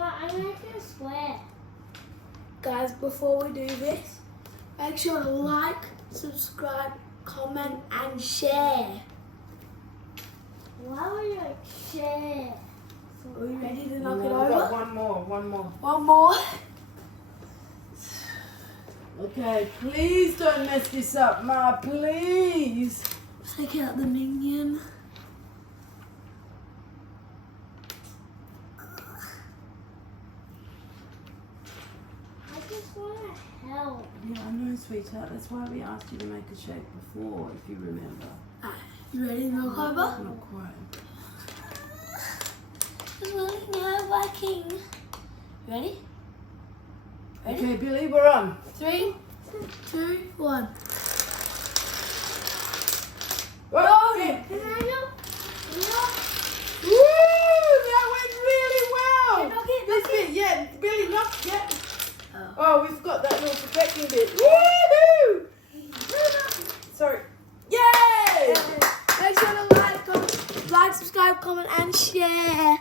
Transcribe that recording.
Well, I'm making a square. Guys, before we do this, make sure to like, subscribe, comment, and share. Why would you like share? Are we ready to knock it We've over? got one more. One more. Okay, please don't mess this up, Ma, please. Take out the minion. I just want to help. Yeah, I know, sweetheart. That's why we asked you to make a shape before, if you remember. You ready to knock over? Not quite. It's not working. Ready? Ready? Okay, Billy, we're on. 3, 2, 1. Okay. Can I know? Woo! That went really well. Knock it, This knock bit, yeah. Billy, knock, yeah. Oh. Oh, we've got that little protecting bit. Woohoo! Sorry. Yay! Make sure to like, subscribe, comment, and share.